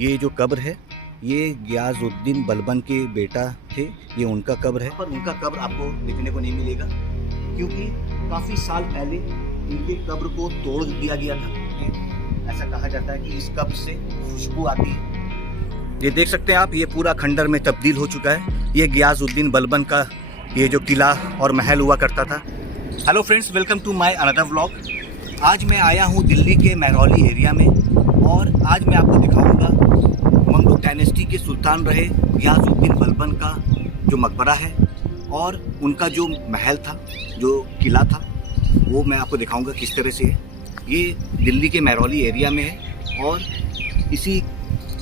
ये जो कब्र है ये गियाजुद्दीन बलबन के बेटा थे, ये उनका कब्र है। पर उनका कब्र आपको देखने को नहीं मिलेगा क्योंकि काफ़ी साल पहले इनके कब्र को तोड़ दिया गया था। ऐसा कहा जाता है कि इस कब्र से खुशबू आती है। ये देख सकते हैं आप, ये पूरा खंडर में तब्दील हो चुका है। ये गियाजुद्दीन बलबन का ये जो किला और महल हुआ करता था। Hello friends, welcome to my another vlog. आज मैं आया हूँ दिल्ली के महरौली एरिया में और आज मैं आपको दिखाऊंगा ममलूक डायनेस्टी के सुल्तान रहे गियाजुद्दीन बलबन का जो मकबरा है और उनका जो महल था, जो किला था, वो मैं आपको दिखाऊंगा किस तरह से है। ये दिल्ली के महरौली एरिया में है और इसी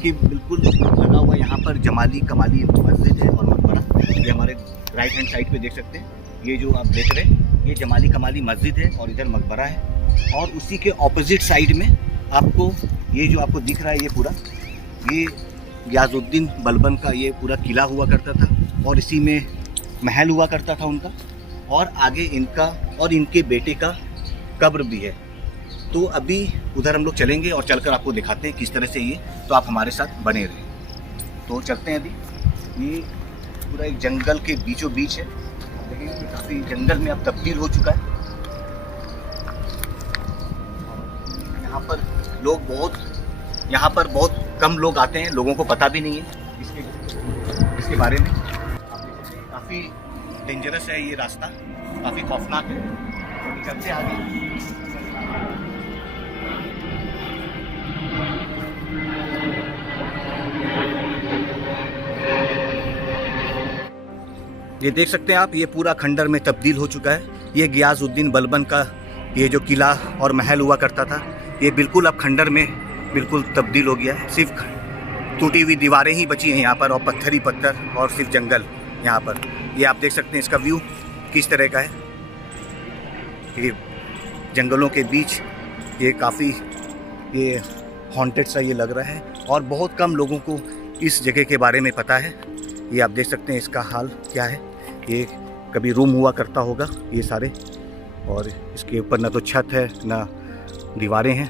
के बिल्कुल लगा हुआ यहाँ पर जमाली कमाली मस्जिद है और मकबरा। ये हमारे राइट हैंड साइड पे देख सकते हैं, ये जो आप देख रहे हैं ये जमाली कमाली मस्जिद है और इधर मकबरा है। और उसी के ऑपोजिट साइड में आपको ये जो आपको दिख रहा है ये पूरा ये गियाजुद्दीन बलबन का ये पूरा किला हुआ करता था और इसी में महल हुआ करता था उनका। और आगे इनका और इनके बेटे का कब्र भी है। तो अभी उधर हम लोग चलेंगे और चलकर आपको दिखाते हैं किस तरह से ये, तो आप हमारे साथ बने रहें। तो चलते हैं अभी। ये पूरा एक जंगल के बीचों बीच है, देखिए काफ़ी जंगल में अब तब्दील हो चुका है। यहाँ पर बहुत कम लोग आते हैं, लोगों को पता भी नहीं है इसके बारे में। आप देख सकते हैं काफ़ी डेंजरस है ये रास्ता, काफ़ी खौफनाक है। तो चलते आगे। ये देख सकते हैं आप, ये पूरा खंडर में तब्दील हो चुका है। ये गियाजुद्दीन बलबन का ये जो किला और महल हुआ करता था, ये बिल्कुल अब खंडर में बिल्कुल तब्दील हो गया है। सिर्फ टूटी हुई दीवारें ही बची हैं यहाँ पर और पत्थर ही पत्थर और सिर्फ जंगल यहाँ पर। ये आप देख सकते हैं इसका व्यू किस तरह का है। ये जंगलों के बीच ये काफ़ी ये हॉन्टेड सा ये लग रहा है और बहुत कम लोगों को इस जगह के बारे में पता है। ये आप देख सकते हैं इसका हाल क्या है। ये कभी रूम हुआ करता होगा ये सारे, और इसके ऊपर ना तो छत है ना दीवारें हैं।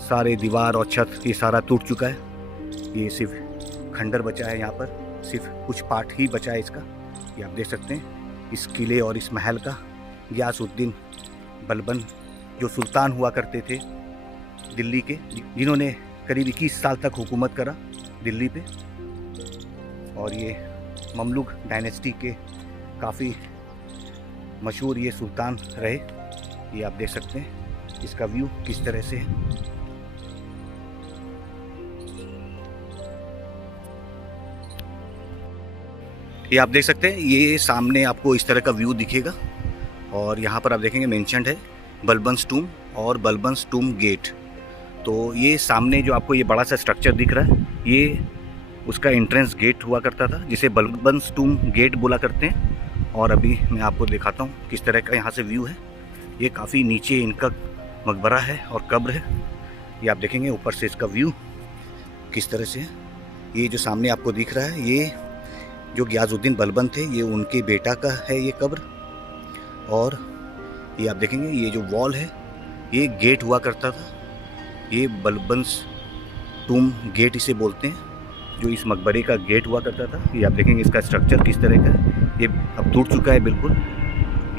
सारे दीवार और छत ये सारा टूट चुका है। ये सिर्फ खंडर बचा है यहाँ पर, सिर्फ कुछ पार्ट ही बचा है इसका। ये आप देख सकते हैं इस किले और इस महल का। गियाजुद्दीन बलबन जो सुल्तान हुआ करते थे दिल्ली के, जिन्होंने करीब 21 साल तक हुकूमत करा दिल्ली पे। और ये ममलूक डायनेस्टी के काफ़ी मशहूर ये सुल्तान रहे। ये आप देख सकते हैं इसका व्यू किस तरह से है। ये आप देख सकते हैं, ये सामने आपको इस तरह का व्यू दिखेगा और यहाँ पर आप देखेंगे मेंशन्ड है बलबन्स टूम और बलबन्स टूम गेट। तो ये सामने जो आपको ये बड़ा सा स्ट्रक्चर दिख रहा है, ये उसका एंट्रेंस गेट हुआ करता था जिसे बलबन्स टूम गेट बोला करते हैं। और अभी मैं आपको दिखाता हूँ किस तरह का यहाँ से व्यू है। ये काफ़ी नीचे इनका मकबरा है और कब्र है। ये आप देखेंगे ऊपर से इसका व्यू किस तरह से है। ये जो सामने आपको दिख रहा है ये जो गियाजुद्दीन बलबन थे, ये उनके बेटा का है ये कब्र। और ये आप देखेंगे ये जो वॉल है ये गेट हुआ करता था, ये बलबन्स टूम गेट इसे बोलते हैं, जो इस मकबरे का गेट हुआ करता था। ये आप देखेंगे इसका स्ट्रक्चर किस तरह का है। ये अब टूट चुका है बिल्कुल।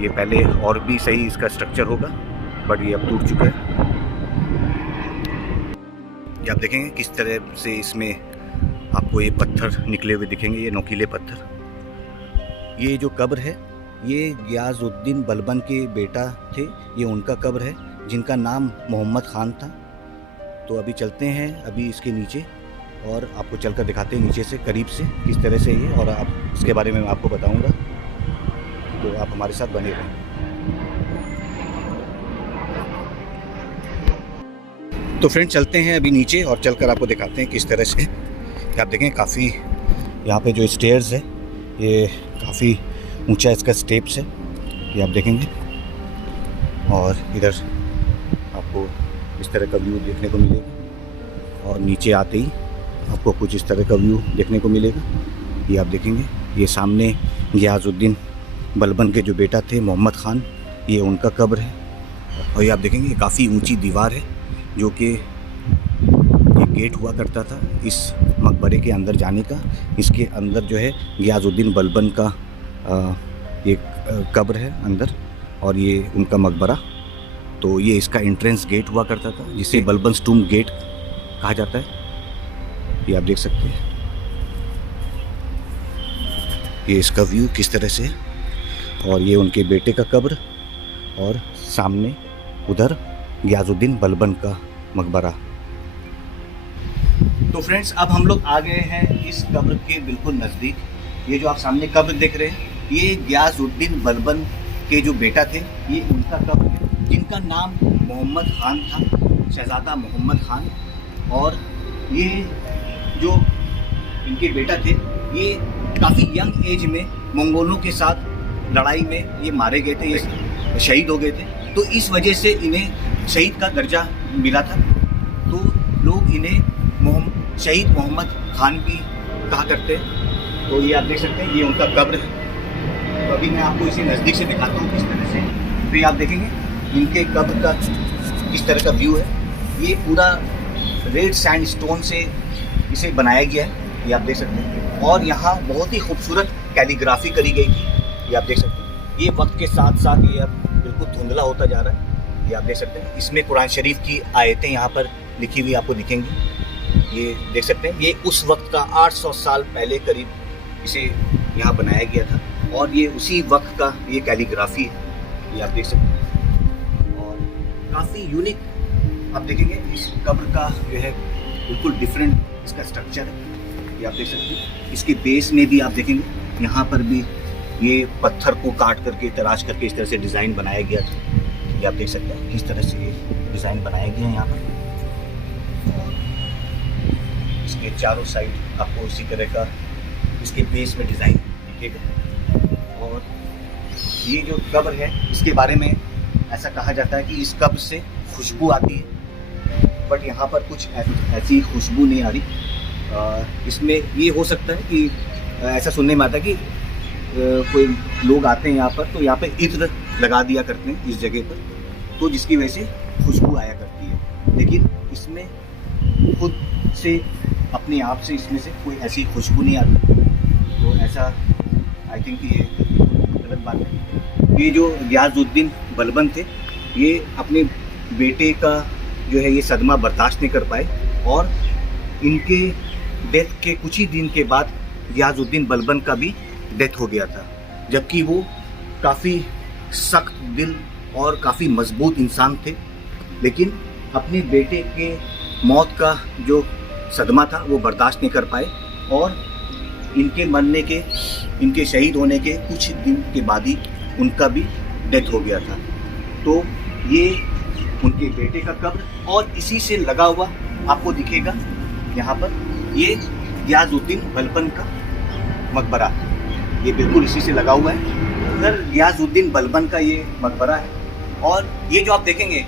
ये पहले और भी सही इसका स्ट्रक्चर होगा बट ये अब टूट चुका है। ये आप देखेंगे किस तरह से इसमें आपको ये पत्थर निकले हुए दिखेंगे, ये नोकीले पत्थर। ये जो कब्र है ये गियाजुद्दीन बलबन के बेटा थे, ये उनका कब्र है जिनका नाम मोहम्मद खान था। तो अभी चलते हैं अभी इसके नीचे और आपको चलकर दिखाते हैं नीचे से करीब से किस तरह से ये, और आप इसके बारे में मैं आपको बताऊंगा। तो आप हमारे साथ बने रहें। तो फ्रेंड चलते हैं अभी नीचे और चलकर आपको दिखाते हैं किस तरह से। आप देखें काफ़ी यहाँ पे जो स्टेयर्स है ये काफ़ी ऊंचा इसका स्टेप्स है, ये आप देखेंगे। और इधर आपको इस तरह का व्यू देखने को मिलेगा और नीचे आते ही आपको कुछ इस तरह का व्यू देखने को मिलेगा। ये आप देखेंगे ये सामने गियाजुद्दीन बलबन के जो बेटा थे मोहम्मद खान, ये उनका कब्र है। और ये आप देखेंगे काफ़ी ऊंची दीवार है जो कि गेट हुआ करता था इस मकबरे के अंदर जाने का। इसके अंदर जो है गियाजुद्दीन बलबन का एक कब्र है अंदर, और ये उनका मकबरा। तो ये इसका एंट्रेंस गेट हुआ करता था, जिसे बलबन टूम गेट कहा जाता है। ये आप देख सकते हैं, ये इसका व्यू किस तरह से है। और ये उनके बेटे का कब्र, और सामने उधर गियाजुद्दीन बलबन का मकबरा। तो फ्रेंड्स, अब हम लोग आ गए हैं इस कब्र के बिल्कुल नज़दीक। ये जो आप सामने कब्र देख रहे हैं, ये गियाजुद्दीन बलबन के जो बेटा थे, ये उनका कब्र है, जिनका नाम मोहम्मद खान था, शहज़ादा मोहम्मद खान। और ये जो इनके बेटा थे, ये काफ़ी यंग एज में मंगोलों के साथ लड़ाई में ये मारे गए थे, ये शहीद हो गए थे। तो इस वजह से इन्हें शहीद का दर्जा मिला था। तो लोग इन्हें शहीद मोहम्मद खान भी कहा करते हैं। तो ये आप देख सकते हैं, ये उनका कब्र है। तो अभी मैं आपको इसे नज़दीक से दिखाता हूँ किस तरह से। तो ये आप देखेंगे इनके कब्र का किस तरह का व्यू है। ये पूरा रेड सैंडस्टोन से इसे बनाया गया है, ये आप देख सकते हैं। और यहाँ बहुत ही खूबसूरत कैलीग्राफी करी गई थी, ये आप देख सकते हैं। ये वक्त के साथ साथ ये अब बिल्कुल धुंधला होता जा रहा है, ये आप देख सकते हैं। इसमें कुरान शरीफ की आयतें यहाँ पर लिखी हुई आपको दिखेंगी, ये देख सकते हैं। ये उस वक्त का 800 साल पहले करीब इसे यहाँ बनाया गया था, और ये उसी वक्त का ये कैलीग्राफी है, ये आप देख सकते हैं। और काफ़ी यूनिक आप देखेंगे इस कब्र का जो है, बिल्कुल डिफरेंट इसका स्ट्रक्चर है, ये आप देख सकते हैं। इसके बेस में भी आप देखेंगे, यहाँ पर भी ये पत्थर को काट करके, तराश करके इस तरह से डिज़ाइन बनाया गया था, ये आप देख सकते हैं किस तरह से ये डिज़ाइन बनाया गया है यहाँ पर। और इसके चारों साइड आपको इसी तरह का इसके बेस में डिज़ाइन दिखेगा। और ये जो कब्र है, इसके बारे में ऐसा कहा जाता है कि इस कब्र से खुशबू आती है, बट यहाँ पर कुछ ऐसी खुशबू नहीं आ रही। इसमें ये हो सकता है कि ऐसा सुनने में आता है कि कोई लोग आते हैं यहाँ पर, तो यहाँ पे इत्र लगा दिया करते हैं इस जगह पर, तो जिसकी वजह से खुशबू आया करती है। लेकिन इसमें खुद से अपने आप से इसमें से कोई ऐसी खुशबू नहीं आती, तो ऐसा आई थिंक ये गलत बात है। ये जो गियाजुद्दीन बलबन थे, ये अपने बेटे का जो है ये सदमा बर्दाश्त नहीं कर पाए, और इनके डेथ के कुछ ही दिन के बाद गियाजुद्दीन बलबन का भी डेथ हो गया था। जबकि वो काफ़ी सख्त दिल और काफ़ी मजबूत इंसान थे, लेकिन अपने बेटे के मौत का जो सदमा था वो बर्दाश्त नहीं कर पाए, और इनके मरने के, इनके शहीद होने के कुछ दिन के बाद ही उनका भी डेथ हो गया था। तो ये उनके बेटे का कब्र, और इसी से लगा हुआ आपको दिखेगा यहाँ पर ये गियाजुद्दीन बलबन का मकबरा, ये बिल्कुल इसी से लगा हुआ है। उधर गियाजुद्दीन बलबन का ये मकबरा है। और ये जो आप देखेंगे,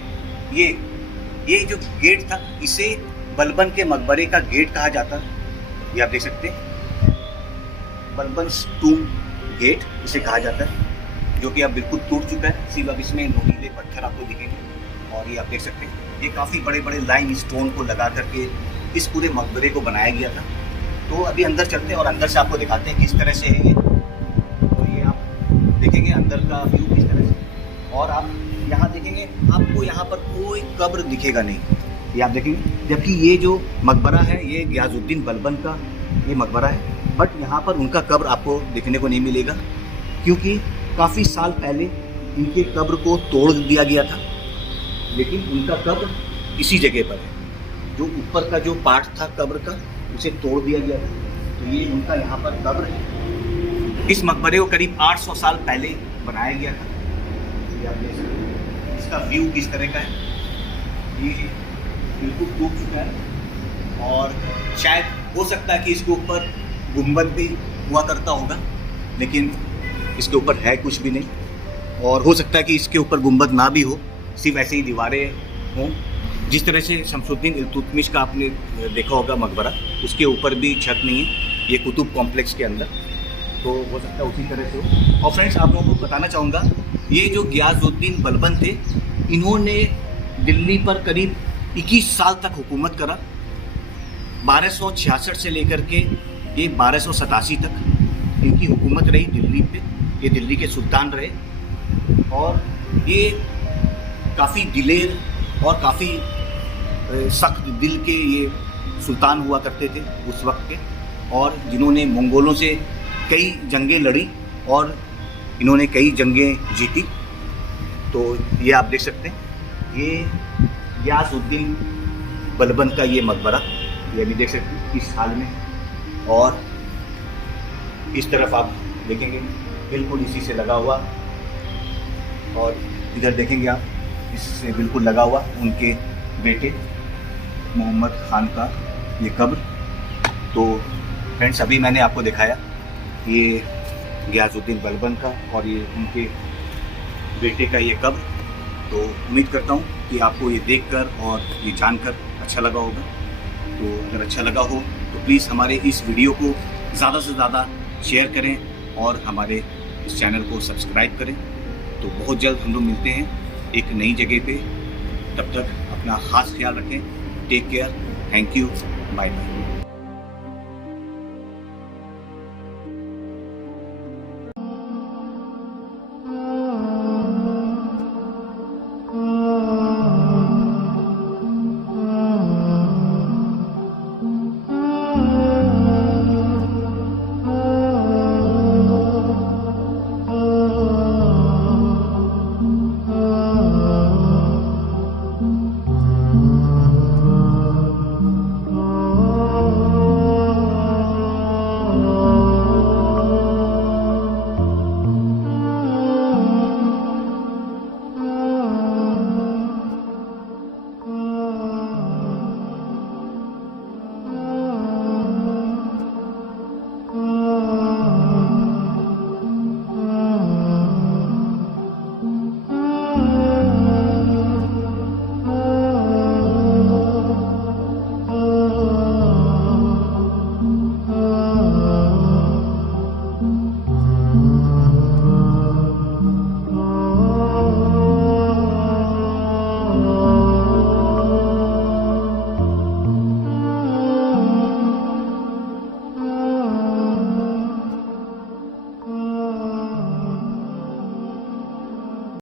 ये जो गेट था, इसे बलबन के मकबरे का गेट कहा जाता है, ये आप देख सकते हैं। बलबन टूम गेट इसे कहा जाता है, जो कि अब बिल्कुल टूट चुका है, सिर्फ अब इसमें नुकीले पत्थर आपको दिखेंगे। और ये आप देख सकते हैं, ये काफ़ी बड़े बड़े लाइन स्टोन को लगा करके इस पूरे मकबरे को बनाया गया था। तो अभी अंदर चलते हैं और अंदर से आपको दिखाते हैं किस तरह से है ये। तो ये आप देखेंगे अंदर का व्यू किस तरह से। और आप यहाँ देखेंगे, आपको यहाँ पर कोई कब्र दिखेगा नहीं, ये आप देखेंगे। जबकि ये जो मकबरा है, ये गियाजुद्दीन बलबन का ये मकबरा है, बट यहाँ पर उनका कब्र आपको देखने को नहीं मिलेगा, क्योंकि काफ़ी साल पहले इनके कब्र को तोड़ दिया गया था। लेकिन उनका कब्र इसी जगह पर है, जो ऊपर का जो पार्ट था कब्र का, उसे तोड़ दिया गया था। तो ये उनका यहाँ पर कब्र है। इस मकबरे को करीब 800 साल पहले बनाया गया था। ये आप देख सकते हैं इसका व्यू किस तरह का है। ये बिल्कुल टूट चुका है, और शायद हो सकता है कि इसके ऊपर गुंबद भी हुआ करता होगा, लेकिन इसके ऊपर है कुछ भी नहीं। और हो सकता है कि इसके ऊपर गुंबद ना भी हो, सिर्फ ऐसे ही दीवारें हों। जिस तरह से शमसुद्दीन इल्तुतमिश का आपने देखा होगा मकबरा, उसके ऊपर भी छत नहीं है, ये कुतुब कॉम्प्लेक्स के अंदर, तो हो सकता है उसी तरह से हो। और फ्रेंड्स, आप लोगों को बताना चाहूँगा, ये जो गियाजुद्दीन बलबन थे, इन्होंने दिल्ली पर करीब 21 साल तक हुकूमत करा, 1266 से लेकर के ये 1287 तक इनकी हुकूमत रही दिल्ली पे। ये दिल्ली के सुल्तान रहे और ये काफ़ी दिलेर और काफ़ी सख्त दिल के ये सुल्तान हुआ करते थे उस वक्त के, और जिन्होंने मंगोलों से कई जंगें लड़ी और इन्होंने कई जंगें जीती। तो ये आप देख सकते हैं, ये गियासुद्दीन बलबन का ये मकबरा, ये भी देख सकते हैं इस हाल में। और इस तरफ आप देखेंगे बिल्कुल इसी से लगा हुआ, और इधर देखेंगे आप इससे बिल्कुल लगा हुआ उनके बेटे मोहम्मद खान का ये कब्र। तो फ्रेंड्स, अभी मैंने आपको दिखाया ये गियासुद्दीन बलबन का और ये उनके बेटे का ये कब्र। तो उम्मीद करता हूँ कि आपको ये देखकर और ये जानकर अच्छा लगा होगा। तो अगर अच्छा लगा हो तो प्लीज़ हमारे इस वीडियो को ज़्यादा से ज़्यादा शेयर करें और हमारे इस चैनल को सब्सक्राइब करें। तो बहुत जल्द हम लोग मिलते हैं एक नई जगह पे। तब तक अपना ख़ास ख्याल रखें। Take care. Thank you. Bye bye.